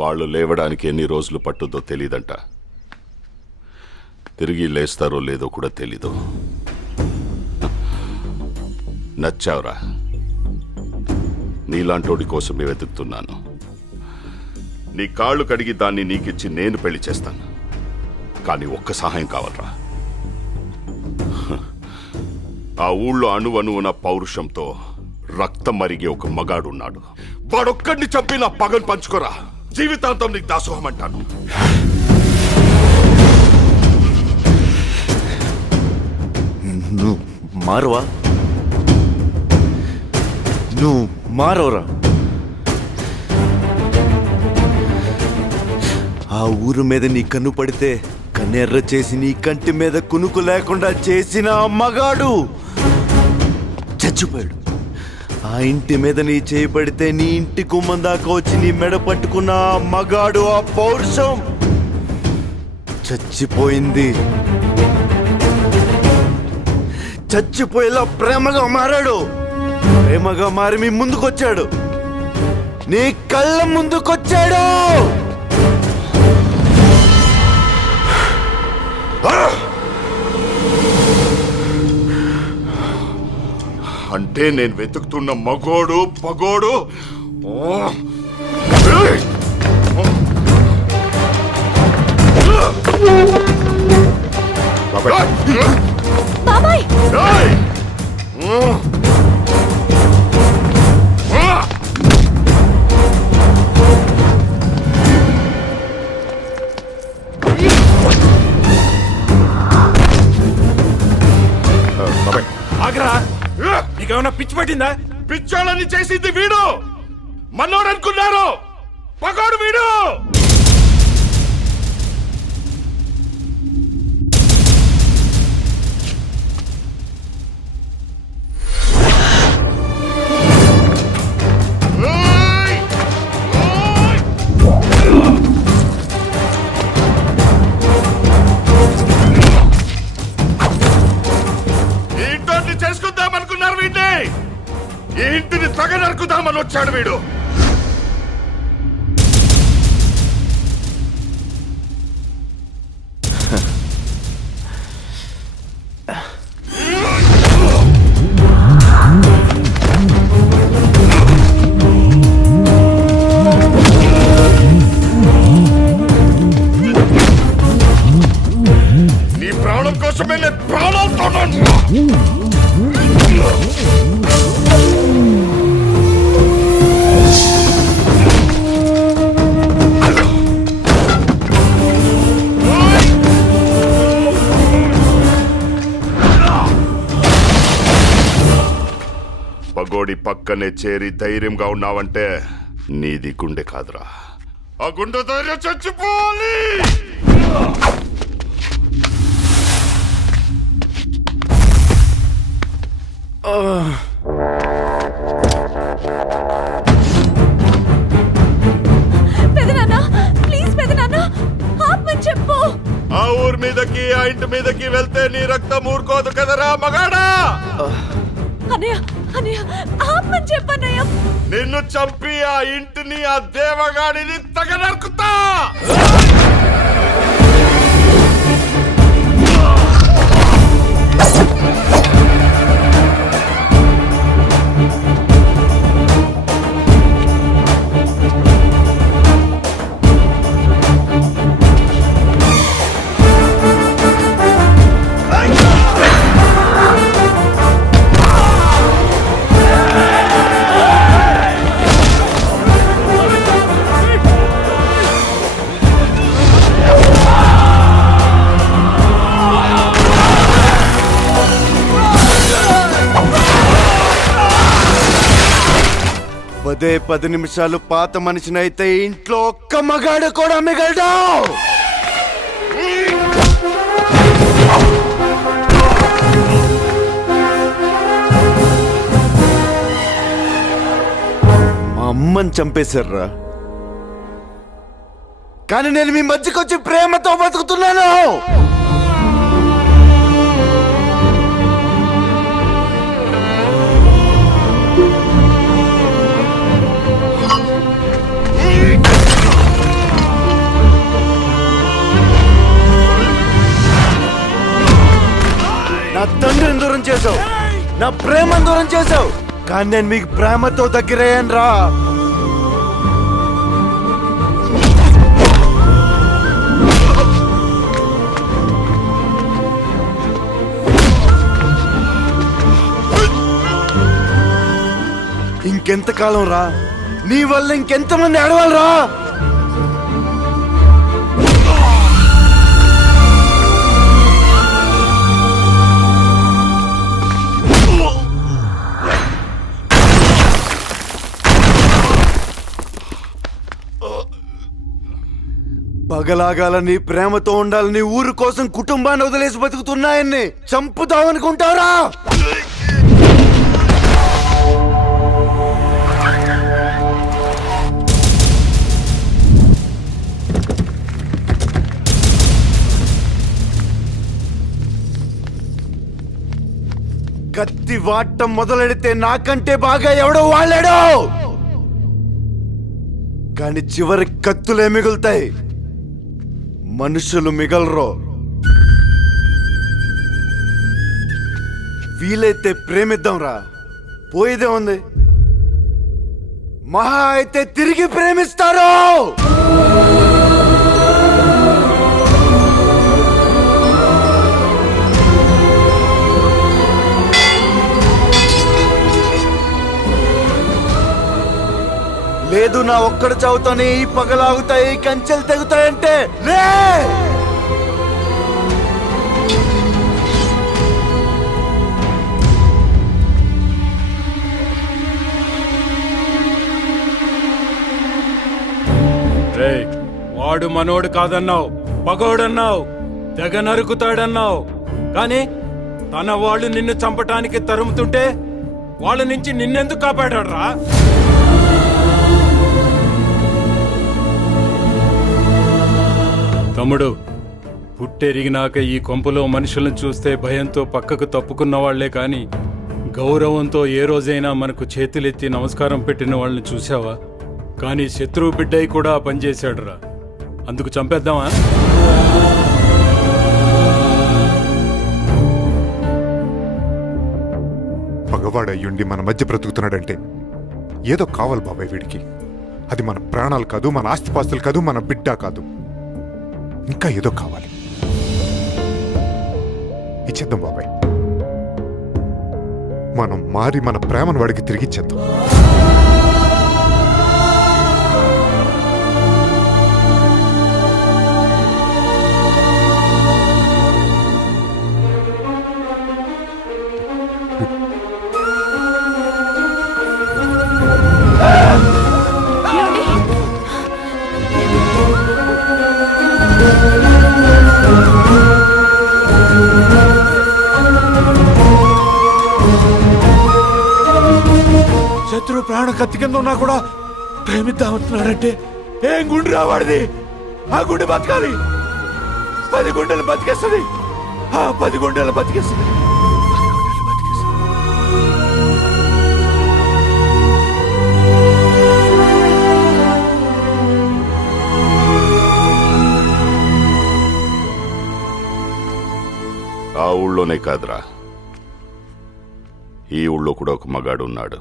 వాళ్ళు లేవడానికి ఎన్ని రోజులు పట్టుద్దో తెలీదంట. తిరిగి లేస్తారో లేదో కూడా తెలీదు. నచ్చావురా, నీలాంటోడి కోసమే వెతుకుతున్నాను. నీ కాళ్ళు కడిగి దాన్ని నీకిచ్చి నేను పెళ్లి చేస్తాను. కానీ ఒక్క సహాయం కావాలరా. ఆ ఊళ్ళో అణువణువున పౌరుషంతో రక్తం మరిగే ఒక మగాడున్నాడు. వాడొక్కడిని చంపి నా పగను పంచుకోరా. జీవితాంతం నీకు దాసోహం అంటాను. నువ్వు మారవా? నువ్వు మారవరా? ఆ ఊరు మీద నీ కన్ను పడితే కన్నెర్ర చేసి నీ కంటి మీద కునుకు లేకుండా చేసిన ఆ మగాడు చచ్చిపోయాడు. ఆ ఇంటి మీద నీ చేయి పడితే నీ ఇంటి కుమ్మం దాకా వచ్చి నీ మెడ పట్టుకున్న ఆ మగాడు, ఆ పౌరుషం చచ్చిపోయింది. చచ్చిపోయేలా ప్రేమగా మారాడు. ప్రేమగా మారి మీ ముందుకొచ్చాడు. నీ కళ్ళ ముందుకొచ్చాడు. అంటే నేను వెతుకుతున్న మగోడు పగోడు బాబాయ్! ఆగరా, నీకేమన్నా పిచ్చి పట్టిందా? పిచ్చోళ్ళని చేసింది వీడు. మనోడు అనుకున్నారు, పగోడు వీడు. చేసుకుందామనుకున్నారు వీడిని. ఈ ఇంటిని తగ నరుకుదామని వచ్చాడు వీడు. నీ ప్రాణం కోసమే నేను ప్రాణాలతో పగోడి పక్కనే చేరి ధైర్యంగా ఉన్నావంటే నీది గుండె కాదురా. ఆ గుండె ధైర్యం చచ్చిపోవాలి. చెప్పు. ఆ ఊరి మీదకి, ఆ ఇంటి మీదకి వెళ్తే నీ రక్తం ఊరుకోదు కదరా మగాడా. చెప్పన్నయ్య, నిన్ను చంపి ఆ ఇంటిని, ఆ దేవగాడిని తగ నరుకుతా. పదే 10 నిమిషాలు పాత మనిషినైతే ఇంట్లో ఒక్క మగాడు కూడా మిగలడు. మా అమ్మని చంపేశారా, కానీ నేను మీ మధ్యకొచ్చి ప్రేమతో బతుకుతున్నాను. నా ప్రేమను దూరం చేసావు, కానీ నేను మీకు ప్రేమతో దగ్గరయ్యాను రా. ఇంకెంతకాలం రా, నీ వల్ల ఇంకెంతమంది ఆడవాళ్ళరా? పగలాగాలని ప్రేమతో ఉండాలని ఊరు కోసం కుటుంబాన్ని వదిలేసి బతుకుతున్నాయన్ని చంపుతావనుకుంటారా? కత్తి వాటం మొదలెడితే నాకంటే బాగా ఎవడో వాళ్ళాడు, కానీ చివరి కత్తులే మిగులుతాయి, మనుషులు మిగలరు. వీలైతే ప్రేమిద్దాంరా, పోయేదే ఉంది. మహా అయితే తిరిగి ప్రేమిస్తారు. లేదు, నా ఒక్కడు చావుతానే ఈ పగలాగుతాయి, కంచెలు తెగుతాయంటే రే. రేయ్, వాడు మనోడు కాదన్నావు, పగోడన్నావు, తెగ నరుకుతాడన్నావు, కానీ తన వాళ్ళు నిన్ను చంపటానికి తరుముతుంటే వాళ్ళ నుంచి నిన్నెందుకు కాపాడాడురా? తమ్ముడు, పుట్టెరిగినాక ఈ కొంపలో మనుషులను చూస్తే భయంతో పక్కకు తప్పుకున్న వాళ్లే కాని గౌరవంతో ఏ రోజైనా మనకు చేతులెత్తి నమస్కారం పెట్టిన వాళ్ళని చూసావా? కానీ శత్రువు బిడ్డయి కూడా పనిచేశాడురా. అందుకు చంపేద్దామా? పగవాడయ్యుండి మన మధ్య బ్రతుకుతున్నాడంటే ఏదో కావాలి బాబాయ్ వీడికి. అది మన ప్రాణాలు కాదు, మన ఆస్తిపాస్తులు కాదు, మన బిడ్డ కాదు, ఇంకా ఏదో కావాలి. ఇచ్చేద్దాం బాబాయ్, మనం మారి మన ప్రేమను వాడికి తిరిగిచ్చేద్దాం. శత్రువు ప్రాణం కత్తి కింద ఉన్నా కూడా ప్రేమిద్దామంటున్నాడంటే ఏం గుండె రావాడిది? ఆ గుండె బతకాలి, 10 గుండెలు బతికేస్తుంది, 10 గుండెలు బతికేస్తుంది. ఆ ఊళ్ళోనే కాదురా, ఈ ఊళ్ళో కూడా ఒక మగాడు ఉన్నాడు.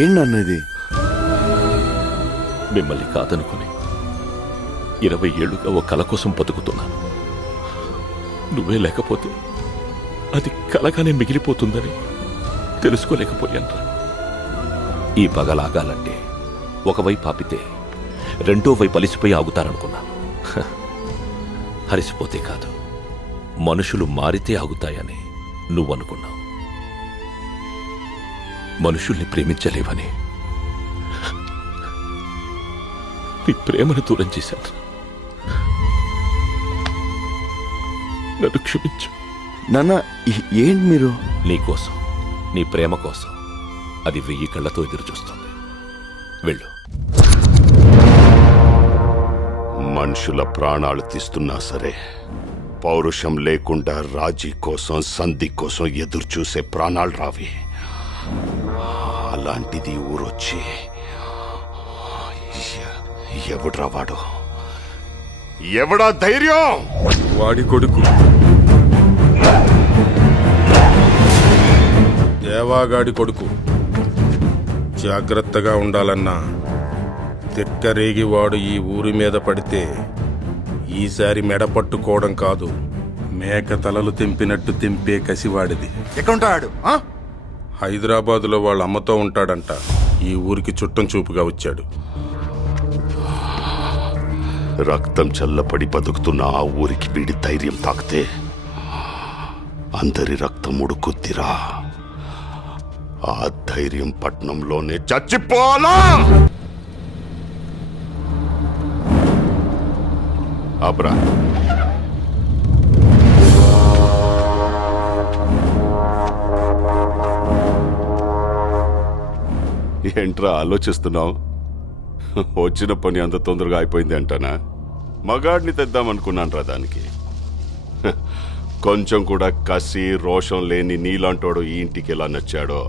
ఏంటన్నది? మిమ్మల్ని కాదనుకుని 20 ఏళ్లుగా ఓ కల కోసం బతుకుతున్నాను. నువ్వే లేకపోతే అది కలగానే మిగిలిపోతుందని తెలుసుకోలేకపోయాను. ఈ పగలాగాలంటే ఒకవైపు ఆపితే రెండో వైపు అలిసిపోయి ఆగుతారనుకున్నాను. అలిసిపోతే కాదు, మనుషులు మారితే ఆగుతాయని నువ్వనుకున్నావు. మనుషుల్ని ప్రేమించలేవని నీ ప్రేమను దూరం చేశాను. నన్ను క్షమించు. నాన్న ఏంటి మీరు? నీకోసం, నీ ప్రేమ కోసం అది 1000 కళ్ళతో ఎదురు చూస్తుంది. వెళ్ళు. మనుషుల ప్రాణాలు తీస్తున్నా సరే పౌరుషం లేకుండా రాజీ కోసం, సంధి కోసం ఎదురు చూసే ప్రాణాలు రావి. అలాంటిది ఊరొచ్చి ఎవడ్రా వాడు? ఎవడా ధైర్యం? వాడి కొడుకు దేవాగాడి కొడుకు. జాగ్రత్తగా ఉండాలన్నా. తిక్కరేగి వాడు ఈ ఊరి మీద పడితే ఈసారి మెడ పట్టుకోవడం కాదు, మేక తలలు తెంపినట్టు తెంపే కసివాడిది. ఎక్కడుంటాడు? హైదరాబాదులో వాళ్ళ అమ్మతో ఉంటాడంట. ఈ ఊరికి చుట్టం చూపుగా వచ్చాడు. రక్తం చల్లపడి బతుకుతున్న ఆ ఊరికి వీడి ధైర్యం తాకితే అందరి రక్తం ఉడుకుద్దిరా. ఆ ధైర్యం పట్నంలోనే చచ్చిపోవాలా? అబ్రా ఏంట్రా ఆలోచిస్తున్నావు? వచ్చిన పని అంత తొందరగా అయిపోయింది అంటానా? మగాడిని తెద్దామనుకున్నాను రా దానికి. కొంచెం కూడా కసి రోషం లేని నీలాంటోడు ఈ ఇంటికి ఎలా నచ్చాడో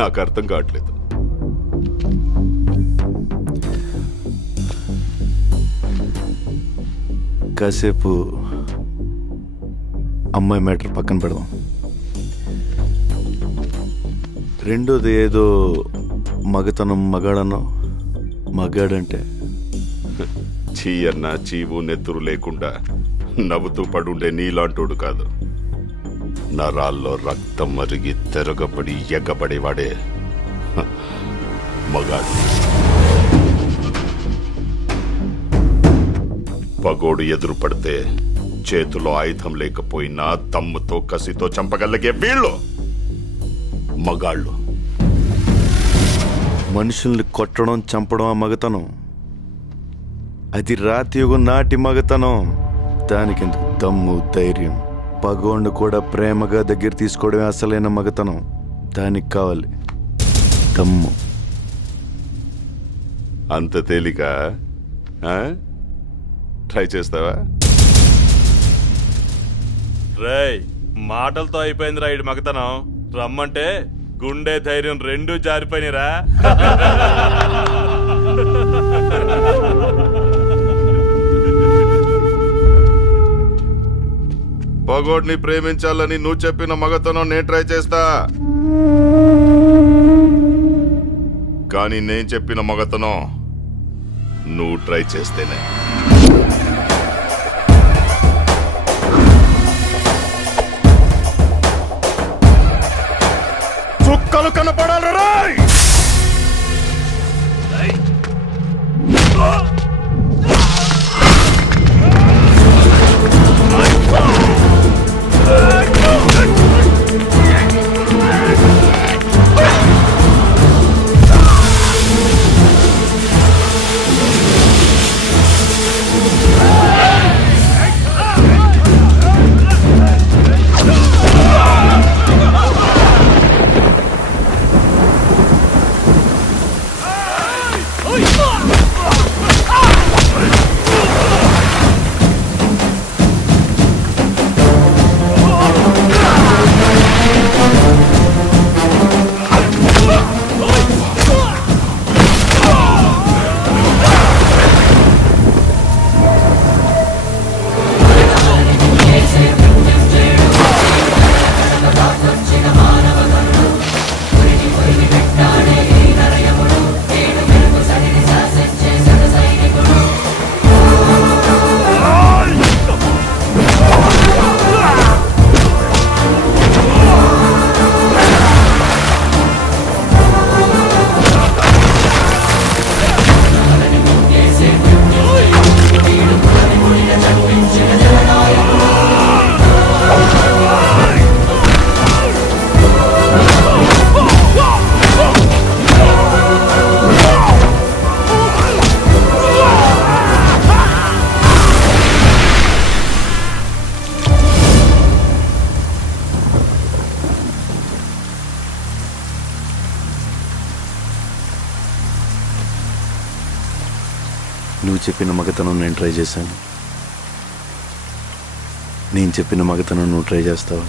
నాకు అర్థం కావట్లేదు. కాసేపు అమ్మాయి మ్యాటర్ పక్కన పెడదాం. రెండోది ఏదో మగతనం, మగాడనో. మగాడంటే చీ అన్న చీవు నెత్తురు లేకుండా నవ్వుతూ పడుండే నీలాంటోడు కాదు. నరాల్లో రక్తం మరిగి తెరగబడి ఎగ్గబడేవాడే మగాడు. పగోడు ఎదురు పడితే చేతిలో ఆయుధం లేకపోయినా దమ్ముతో కసితో చంపగలిగే వీళ్ళు మగాళ్ళు. మనుషుల్ని కొట్టడం, చంపడం ఆ మగతనం. అది రాతి యుగం నాటి మగతనం. దానికెందుకు దమ్ము, ధైర్యం? పగోండు కూడా ప్రేమగా దగ్గర తీసుకోవడమే అసలైన మగతనం. దానికి కావాలి దమ్ము. అంత తేలిక? ట్రై చేస్తావా? రేయ్, మాటలతో అయిపోయిందిరా ఇటు మగతనం. రమ్మంటే గుండె, ధైర్యం రెండూ జారిపోయినరా. పగోడ్ని ప్రేమించాలని నువ్వు చెప్పిన మగతనం నేను ట్రై చేస్తా. కానీ నేను చెప్పిన మగతనం నువ్వు ట్రై చేస్తేనే. చుక్కలు కనపడాలి రాయ్. నువ్వు చెప్పిన మగతనం నేను ట్రై చేశాను. నేను చెప్పిన మగతనం నువ్వు ట్రై చేస్తావా?